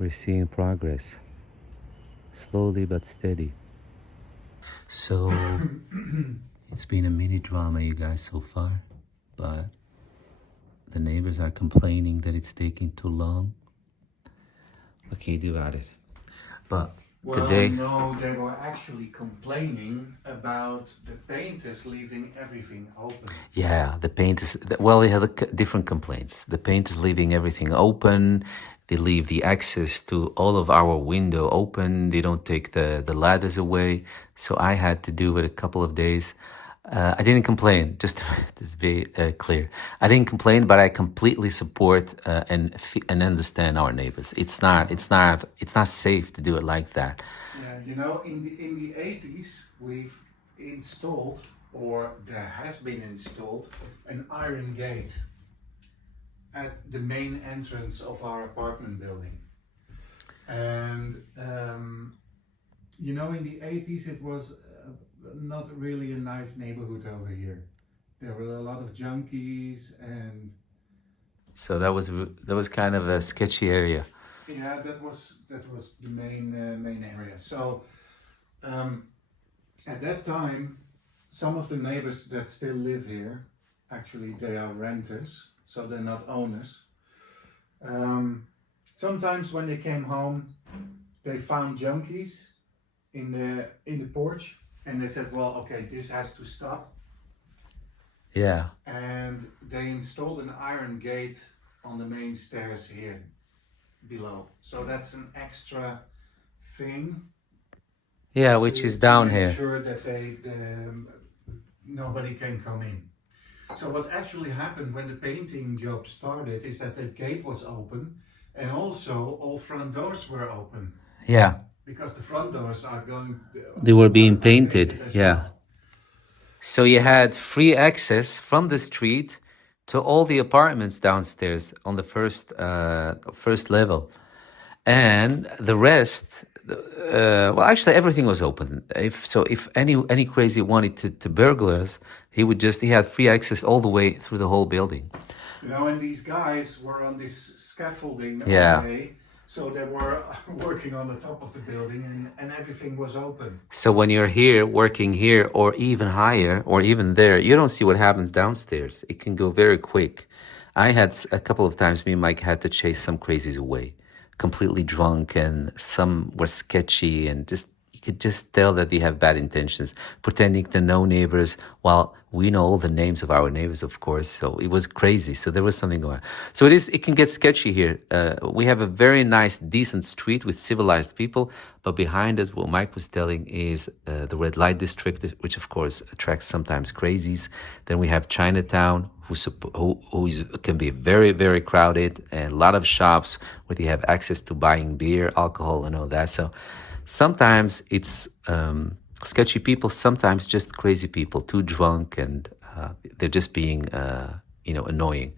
we're seeing progress, slowly but steady. So it's been a mini drama, you guys, so far, but the neighbors are complaining that it's taking too long. What can you do about it? But today, no, they were actually complaining about the painters leaving everything open. yeah, the paint is, well, they had different complaints. The paint is leaving everything open. They leave the access to all of our window open. They don't take the ladders away. So I had to do it a couple of days. I didn't complain, just to be clear. I didn't complain, but I completely support and understand our neighbors. It's not safe to do it like that. Yeah, you know, in the 80s, we've installed, or there has been installed, an iron gate at the main entrance of our apartment building. And you know, in the 80s, it was not really a nice neighborhood over here. There were a lot of junkies, and So that was kind of a sketchy area. yeah, that was the main area. So at that time, some of the neighbors that still live here, actually they are renters, so they're not owners. Sometimes when they came home, they found junkies in the porch, and they said, "Well, okay, this has to stop." Yeah. And they installed an iron gate on the main stairs here below. So that's an extra thing. Yeah, which is down to make here. sure that nobody can come in. So what actually happened when the painting job started is that gate was open, and also all front doors were open. Yeah. Because the front doors are going. They were being painted. as Yeah. well. So you had free access from the street to all the apartments downstairs on the first level, and the rest. Well, actually, everything was open. If any crazy wanted to burglars, he had free access all the way through the whole building. You know, and these guys were on this scaffolding Yeah. all day, so they were working on the top of the building, and everything was open. So when you're here, working here, or even higher, or even there, you don't see what happens downstairs. It can go very quick. I had a couple of times, me and Mike had to chase some crazies away, completely drunk, and some were sketchy, and just you could just tell that they have bad intentions, pretending to know neighbors while we know all the names of our neighbors, of course. So it was crazy. So there was something going on. So it can get sketchy here. We have a very nice, decent street with civilized people, but behind us, what Mike was telling is the red light district, which of course attracts sometimes crazies. Then we have Chinatown, can be very, very crowded, and a lot of shops where they have access to buying beer, alcohol, and all that. So sometimes it's sketchy people, sometimes just crazy people, too drunk, and they're just being, annoying.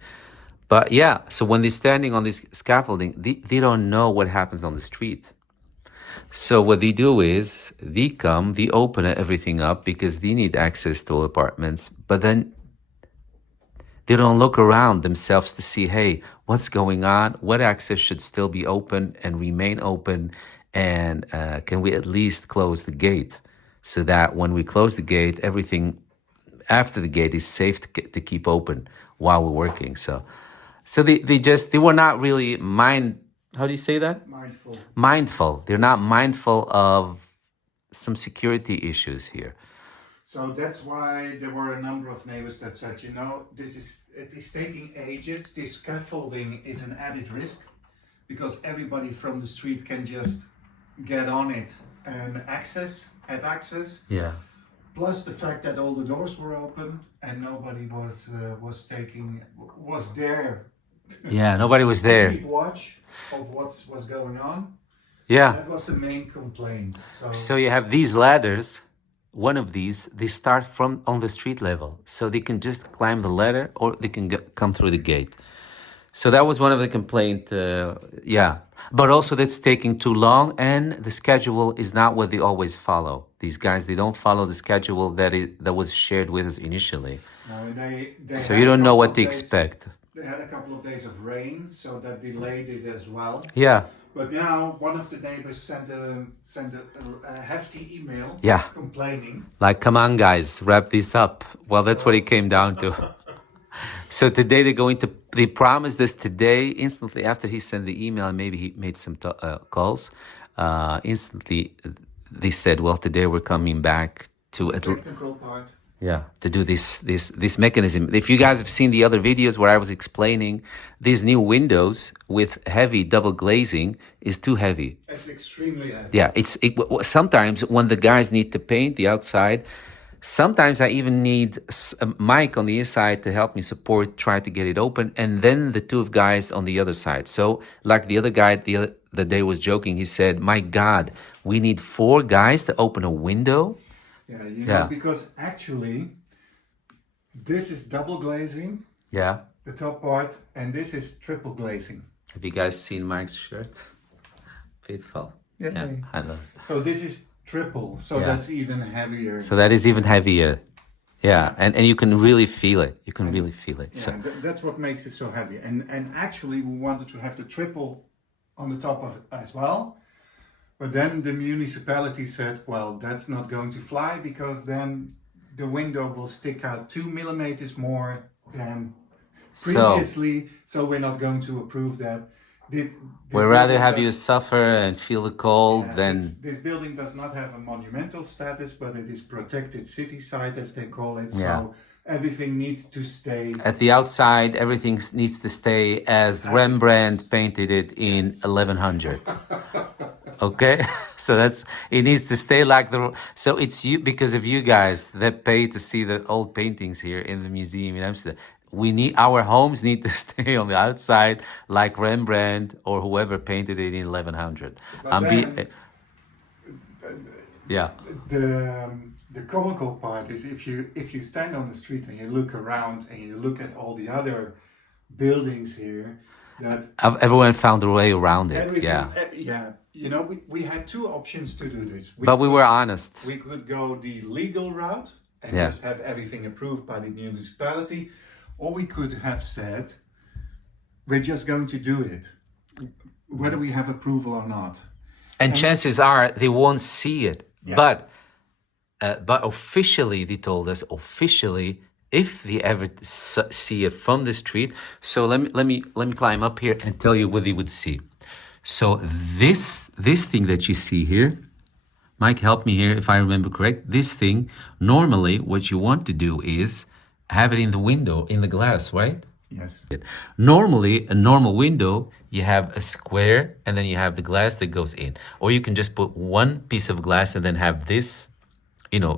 But yeah, so when they're standing on this scaffolding, they don't know what happens on the street. So what they do is they open everything up because they need access to all apartments, but then they don't look around themselves to see, hey, what's going on? What access should still be open and remain open? And can we at least close the gate so that when we close the gate, everything after the gate is safe to keep open while we're working. So they were not really how do you say that? Mindful. They're not mindful of some security issues here. So that's why there were a number of neighbors that said, you know, it is taking ages. This scaffolding is an added risk because everybody from the street can just get on it and have access. Yeah. Plus the fact that all the doors were open and nobody was there. Yeah, nobody was there. To keep watch of what's going on. Yeah. That was the main complaint. So you have these ladders. One of these, they start from on the street level. So they can just climb the ladder or they can come through the gate. So that was one of the complaints, yeah. But also that's taking too long and the schedule is not what they always follow. These guys, they don't follow the schedule that was shared with us initially. No, so you don't know what to expect. they had a couple of days of rain, so that delayed it as well. Yeah. But now one of the neighbors sent a hefty email Yeah. complaining. Like, come on, guys, wrap this up. Well, that's what it came down to. So today they promised us today, instantly after he sent the email, and maybe he made some calls, instantly they said, well, today we're coming back to Technical part. yeah, to do this mechanism. If you guys have seen the other videos where I was explaining these new windows with heavy double glazing is too heavy. It's extremely heavy. Yeah, sometimes when the guys need to paint the outside, sometimes I even need a mic on the inside to help me try to get it open, and then the two of guys on the other side. So, like the other guy the day was joking, he said, "My God, we need 4 guys to open a window." Yeah, you know, Yeah. because actually, this is double glazing, Yeah. the top part, and this is triple glazing. Have you guys seen Mike's shirt? Faithful. Yeah, I love it. So this is triple, so Yeah. that's even heavier. So that is even heavier. Yeah, and you can really feel it. You can really feel it. Yeah, So that's what makes it so heavy. And actually, we wanted to have the triple on the top of it as well. But then the municipality said, well, that's not going to fly because then the window will stick out 2 millimeters more than previously. So we're not going to approve that. We'd rather have you suffer and feel the cold than... This building does not have a monumental status, but it is protected city site, as they call it. Yeah. So everything needs to stay. At the outside, everything needs to stay as Rembrandt painted it in 1100. Okay, so it needs to stay like so it's you, because of you guys that pay to see the old paintings here in the museum in Amsterdam. Our homes need to stay on the outside like Rembrandt or whoever painted it in 1100. Yeah. The comical part is if you stand on the street and you look around and you look at all the other buildings here, that everyone found a way around it. Yeah. Yeah. You know, we had 2 options to do this. But we were honest. We could go the legal route and just have everything approved by the municipality, or we could have said, we're just going to do it, whether we have approval or not. And chances are they won't see it. Yeah. But officially, they told us, if they ever see it from the street. So let me climb up here and tell you what they would see. So this thing that you see here, Mike, help me here if I remember correct. This thing, normally what you want to do is have it in the window, in the glass, right? Yes. Normally, a normal window, you have a square and then you have the glass that goes in. Or you can just put one piece of glass and then have this,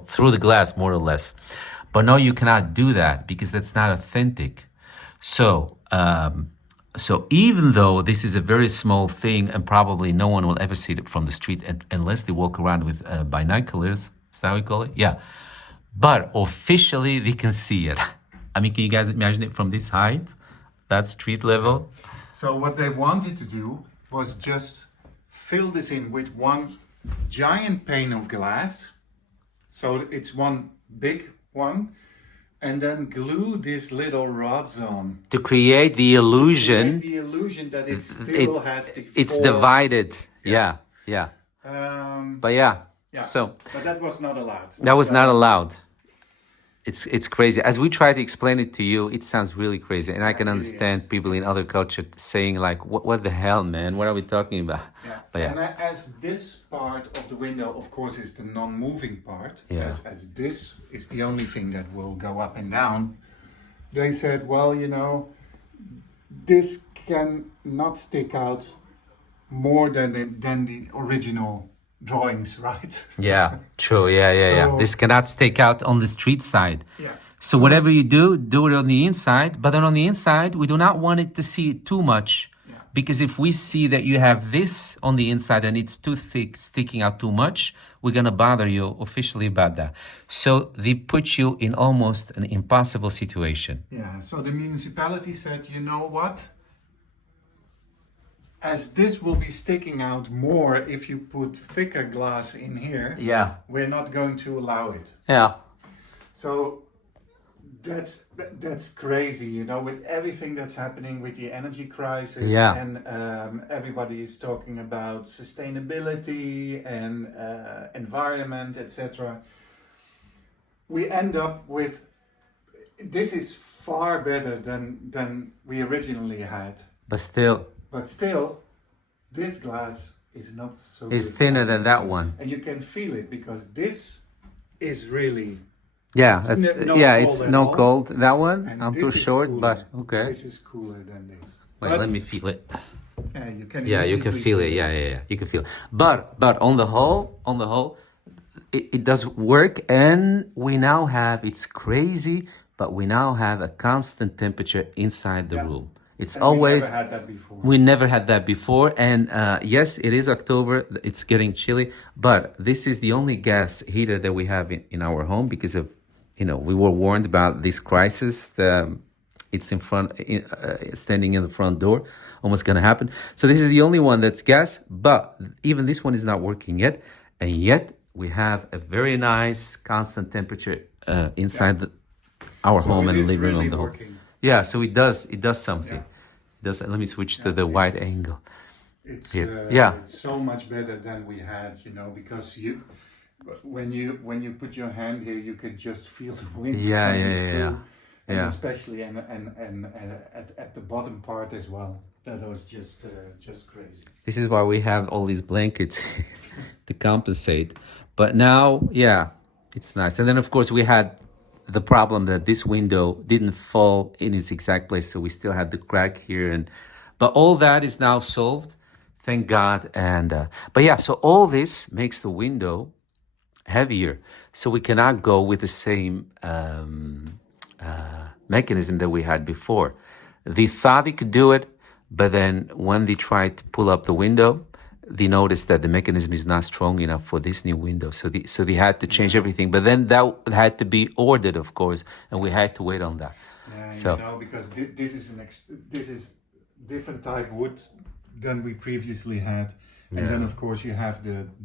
through the glass, more or less. But no, you cannot do that because that's not authentic. So even though this is a very small thing and probably no one will ever see it from the street unless they walk around with binoculars, is that how we call it? Yeah. But officially, they can see it. I mean, can you guys imagine it from this height, that street level? So what they wanted to do was just fill this in with one giant pane of glass. So it's one big one. And then glue these little rods on. To create the illusion. That it still has the It's divided. Yeah. But yeah. So. But that was not allowed. That was not allowed. It's crazy. As we try to explain it to you, it sounds really crazy. And I can understand people in other cultures saying like, what the hell, man? What are we talking about? Yeah. But yeah. And as this part of the window, of course, is the non-moving part, as this is the only thing that will go up and down, they said, well, this can not stick out more than the original drawings, right? Yeah, true. Yeah. So, this cannot stick out on the street side. Yeah. So whatever you do it on the inside. But then on the inside, we do not want it to see it too much. Yeah. Because if we see that you have this on the inside and it's too thick, sticking out too much, we're going to bother you officially about that. So they put you in almost an impossible situation. Yeah, so the municipality said, you know what? As this will be sticking out more if you put thicker glass in here, we're not going to allow it. Yeah. So That's that's crazy, you know, with everything that's happening with the energy crisis, Yeah. and everybody is talking about sustainability and environment, etc. We end up with this is far better than we originally had, But still, but still, this glass is not so it's good thinner as than this that one, one. and you can feel it because this is really Yeah, it's that's no yeah, cold it's at no all, cold. That one, and I'm too this is short, cooler. but okay. This is cooler than this, Wait, let but me feel it. you can Yeah, you can immediately feel feel it. it. Yeah, yeah, yeah. You can feel it. But on the whole, it does work, and we now have. It's crazy, but we now have a constant temperature inside the Yeah, room. It's and we never always. had that before. We never had that before, and yes, it is October. It's getting chilly, but this is the only gas heater that we have in our home because of, we were warned about this crisis. It's in front, standing in the front door, almost gonna happen. So this is the only one that's gas, but even this one is not working yet, and yet we have a very nice constant temperature Yeah, inside our so home it and is living really room. The whole, working. yeah. So it does something. Yeah, Does let me switch to yeah, the wide angle here. Yeah, it's so much better than we had, you know, because you when you put your hand here, you could just feel the wind yeah, yeah, coming yeah, yeah. through, and Yeah. especially and at the bottom part as well. That was just crazy. This is why we have all these blankets to compensate. But now, yeah, it's nice. And then of course we had the problem that this window didn't fall in its exact place, so we still had the crack here. And but all that is now solved, thank God. And but yeah, so all this makes the window heavier. So we cannot go with the same mechanism that we had before. They thought they could do it, but then when they tried to pull up the window, they noticed that the mechanism is not strong enough for this new window. So they had to change Yeah. everything. But then that had to be ordered, of course, and we had to wait on that. Yeah, you So know, because this is different type wood than we previously had, and then yeah. of course you have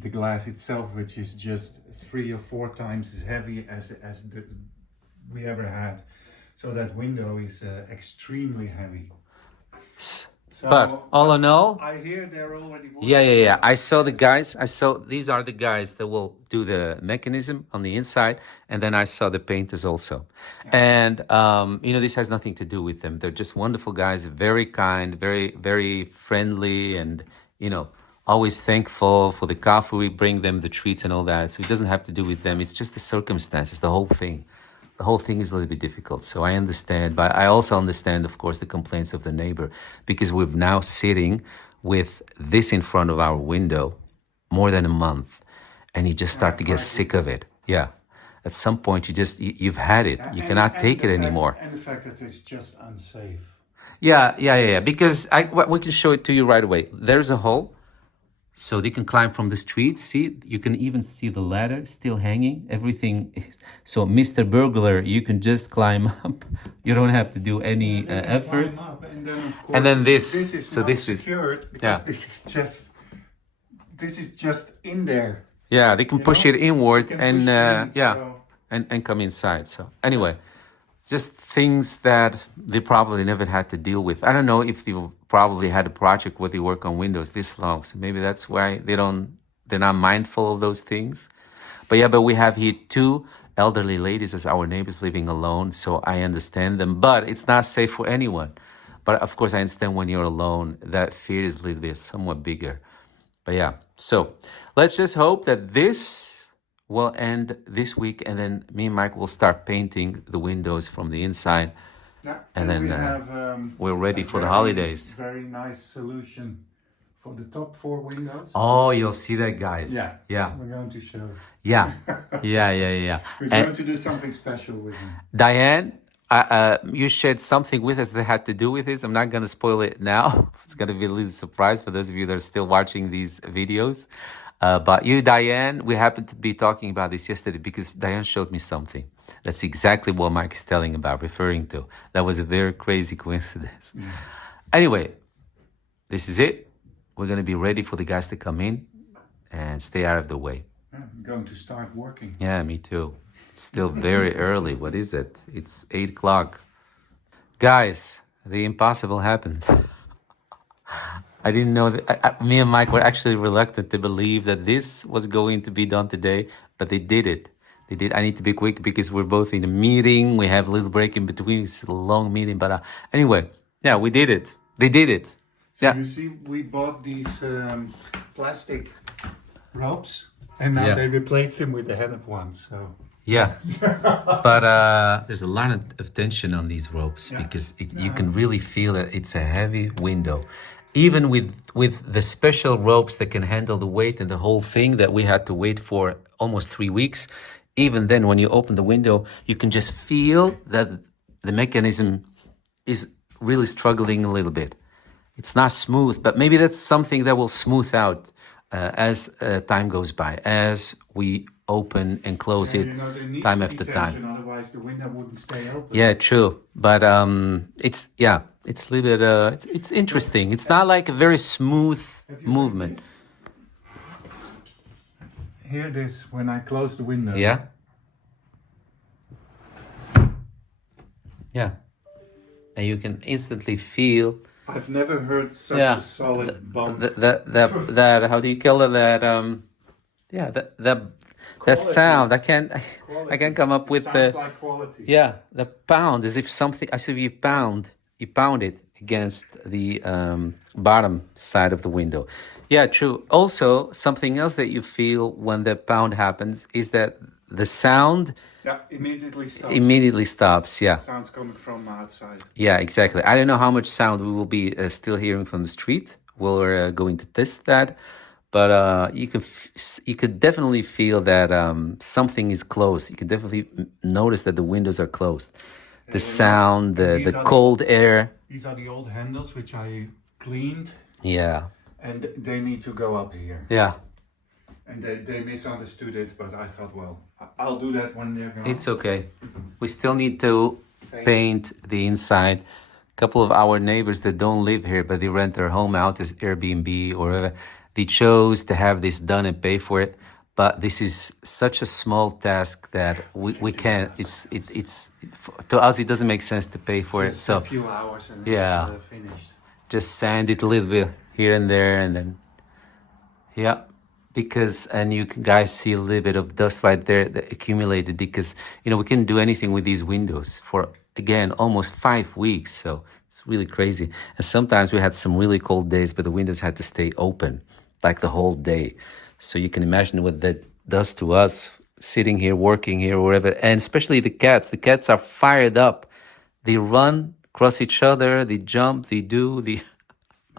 the glass itself, which is just 3 or 4 times as heavy as we ever had. So that window is extremely heavy. But So all in all, I hear they're already yeah, working yeah, on yeah. I saw the upstairs. guys. I saw these are the guys that will do the mechanism on the inside, and then I saw the painters also. Yeah, And this has nothing to do with them. They're just wonderful guys, very kind, very, very friendly, and always thankful for the coffee we bring them, the treats, and all that. So it doesn't have to do with them. It's just the circumstances, the whole thing. The whole thing is a little bit difficult. So I understand, but I also understand, of course, the complaints of the neighbor because we've now sitting with this in front of our window more than a month, and you just yeah, start to get five sick weeks. of it. Yeah, at some point you've had it. Yeah, You cannot take it anymore. and the fact that it's just unsafe. Yeah, yeah, yeah, yeah. Because we can show it to you right away. There's a hole. So they can climb from the street. See, you can even see the ladder still hanging. Everything is so, Mr. Burglar, you can just climb up. You don't have to do Yeah, any they can effort. climb up, and then of And course then this. this is So not this is secured because yeah, this is just in there. yeah. They can You push know, it you inward can and push it in. yeah, So and come inside. So anyway, just things that they probably never had to deal with. I don't know if they probably had a project where they work on Windows this long, so maybe that's why they're not mindful of those things. But yeah, but we have here two elderly ladies as our neighbors living alone, so I understand them. But it's not safe for anyone. But of course, I understand when you're alone, that fear is a little bit somewhat bigger. But yeah, so let's just hope that this will end this week, and then me and Mike will start painting the windows from the inside, yeah, and and we then have we're a ready for the holidays. very nice solution for the top 4 windows. Oh, you'll see that, guys. Yeah, Yeah, we're going to show. yeah, yeah, yeah, yeah. We're And going to do something special with them. Diane, you shared something with us that had to do with this. I'm not going to spoil it now. It's going to be a little surprise for those of you that are still watching these videos. But you, Diane, we happened to be talking about this yesterday because Diane showed me something. That's exactly what Mike is telling about, referring to. That was a very crazy coincidence. Anyway, this is it. We're going to be ready for the guys to come in and stay out of the way. I'm going to start working. Yeah, me too. It's still very early. What is it? It's 8 o'clock. Guys, the impossible happened. I didn't know that. Me and Mike were actually reluctant to believe that this was going to be done today, but they did it. They did. I need to be quick because we're both in a meeting. We have a little break in between. It's a long meeting, but anyway, yeah, we did it. They did it. So Yeah, you see, we bought these plastic ropes, and now yeah, they replaced them with the hennep ones. So yeah. But there's a lot of tension on these ropes yeah, because you no, can really feel that it's a heavy window. Even with the special ropes that can handle the weight and the whole thing that we had to wait for almost 3 weeks, even then when you open the window, you can just feel that the mechanism is really struggling a little bit. It's not smooth, but maybe that's something that will smooth out as time goes by, as we open and close yeah, it there needs time to be after time. tension, otherwise the window wouldn't stay open. Yeah, true. But it's yeah, it's a little bit it's But interesting. It's not like a very smooth have you heard movement. this? Hear this when I close the window. Yeah, yeah, and you can instantly feel I've never heard such a yeah solid bump. that how do you call it that yeah that Quality. sound. I can't Quality. come up It with sounds like quality. yeah, the pound, as if you pound it against the bottom side of the window. Yeah, true. Also, something else that you feel when the pound happens is that the sound Yeah, immediately stops. immediately stops. Yeah, Sounds coming from outside. yeah, exactly. I don't know how much sound we will be still hearing from the street. We're going to test that, but you could definitely feel that something is closed. You could definitely notice that the windows are closed. The sound, And the cold air. these are the old handles which I cleaned, Yeah, and they need to go up here. yeah. And they misunderstood it, but I thought, well, I'll do that when they're gone. It's okay. We still need to Paint. paint the inside. A couple of our neighbors that don't live here, but they rent their home out as Airbnb or whatever, they chose to have this done and pay for it. But this is such a small task that we can't. To us it doesn't make sense to pay for it. Just So a few hours and yeah, it's finished. just sand it a little bit here and there, and then yeah, because and you can guys see a little bit of dust right there that accumulated because we couldn't do anything with these windows for again almost 5 weeks. So it's really crazy. And sometimes we had some really cold days, but the windows had to stay open like the whole day. So you can imagine what that does to us sitting here, working here, or wherever. And especially the cats. The cats are fired up. They run across each other. They jump. They do the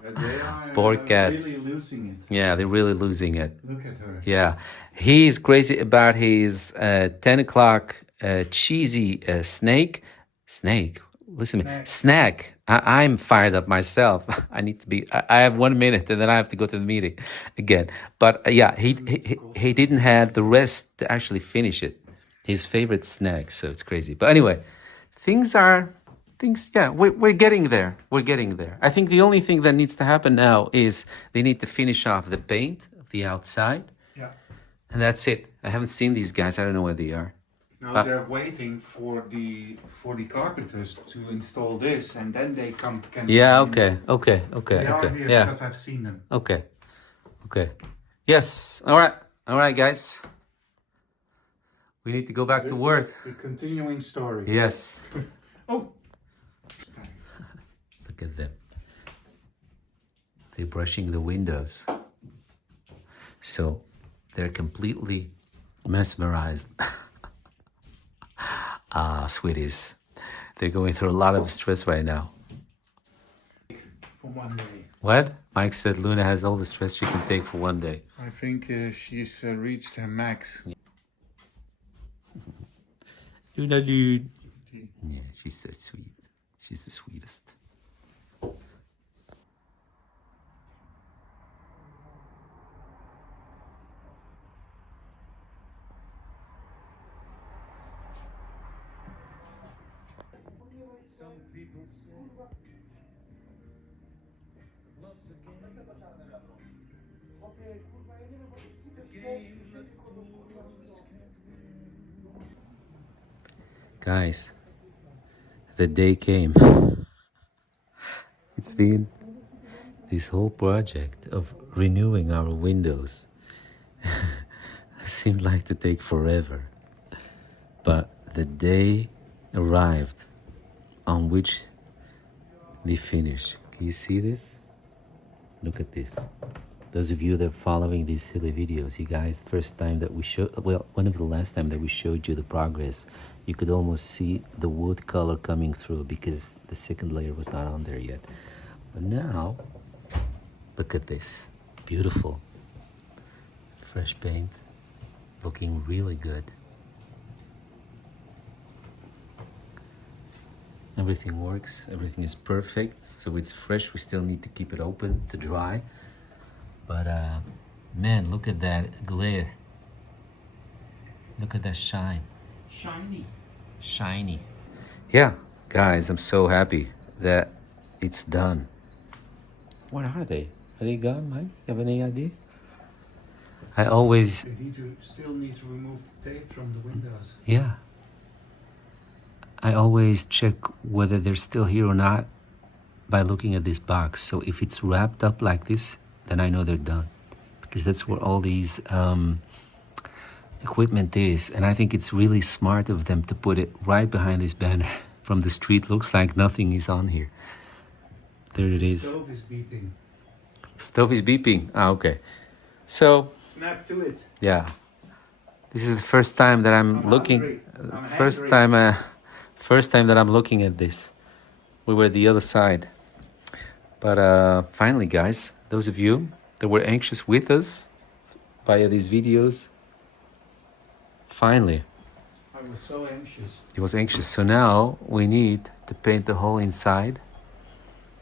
They are poor cats. really losing it. Yeah, they're really losing it. Look at her. Yeah, he's crazy about his 10 o'clock cheesy snake. Snake, listen to me. Snack. I'm fired up myself. I need to be. I have 1 minute and then I have to go to the meeting again. But yeah, he didn't have the rest to actually finish it. His favorite snack. So it's crazy. But anyway, things are things. Yeah, we're getting there. We're getting there. I think the only thing that needs to happen now is they need to finish off the paint of the outside. Yeah. And that's it. I haven't seen these guys. I don't know where they are. Now they're waiting for the carpenters to install this, and then they can. Yeah. Okay. Okay. Okay. They are Okay. here Yeah. because I've seen them. Okay. Okay. Yes. All right. All right, guys. We need to go back to work. The continuing story. Yes. Oh. Look at them. They're brushing the windows. So they're completely mesmerized. Sweeties. They're going through a lot of stress right now. For 1 day. What? Mike said Luna has all the stress she can take for 1 day. I think she's reached her max. Luna, dude. Yeah, she's so sweet. She's the sweetest. Guys, the day came. It's been this whole project of renewing our windows seemed like to take forever. But the day arrived on which they finished. Can you see this? Look at this. Those of you that are following these silly videos, you guys, first time that we showed, well, one of the last time that we showed you the progress, you could almost see the wood color coming through because the second layer was not on there yet. But now, look at this. Beautiful. Fresh paint. Looking really good. Everything works. Everything is perfect. So it's fresh. We still need to keep it open to dry. But man, look at that glare. Look at that shine. Shiny. Shiny. Yeah, guys, I'm so happy that it's done. What are they? Are they gone, Mike? You have any idea? I always, Still need to remove the tape from the windows. yeah. I always check whether they're still here or not by looking at this box. So if it's wrapped up like this, then I know they're done. Because that's where all these equipment is. And I think it's really smart of them to put it right behind this banner. From the street, looks like nothing is on here. There it is. Stove is beeping. Stove is beeping. Ah, okay. So, Snap to it. yeah. This is the first time that I'm looking. First hungry. time that I'm looking at this. We were the other side. But finally, guys, those of you that were anxious with us via these videos, finally, I was so anxious. he was anxious. So now we need to paint the whole inside,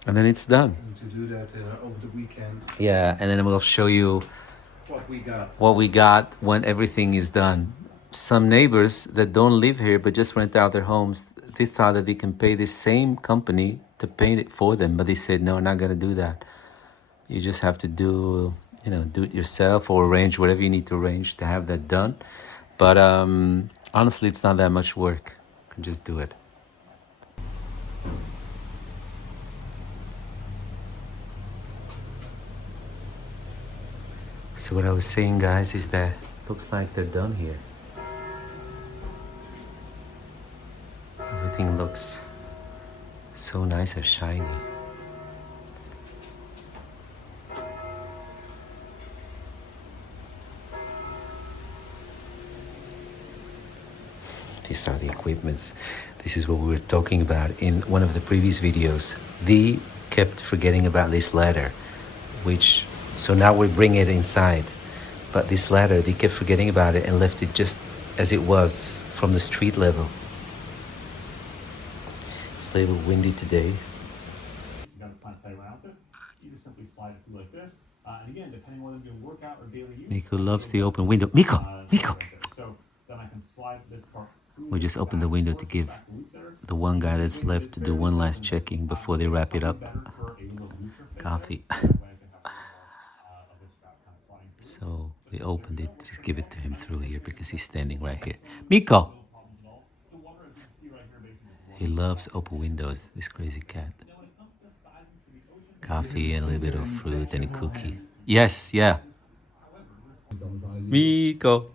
and then it's done. And to do that over the weekend. Yeah, and then we'll show you what we got when everything is done. Some neighbors that don't live here but just rent out their homes, they thought that they can pay this same company to paint it for them, but they said, no, we're not gonna do that. You just have to do it yourself or arrange whatever you need to arrange to have that done. But honestly, it's not that much work. You can just do it. So what I was saying, guys, is that looks like they're done here. Everything looks so nice and shiny. These are the equipments. This is what we were talking about in one of the previous videos. They kept forgetting about this ladder, so now we bring it inside. But this ladder, they kept forgetting about it and left it just as it was from the street level. It's a little windy today. You got to kind of play around with it. You just simply slide it through like this. And again, depending on whether you're workout or daily use. Miko loves the open window. Miko! So then I can slide this part through. We just opened the window to give the one guy that's left to do one last checking before they wrap it up. Coffee. So we opened it, just give it to him through here because he's standing right here. Miko! He loves open windows, this crazy cat. Coffee and a little bit of fruit and a cookie. Yes, yeah. Miko!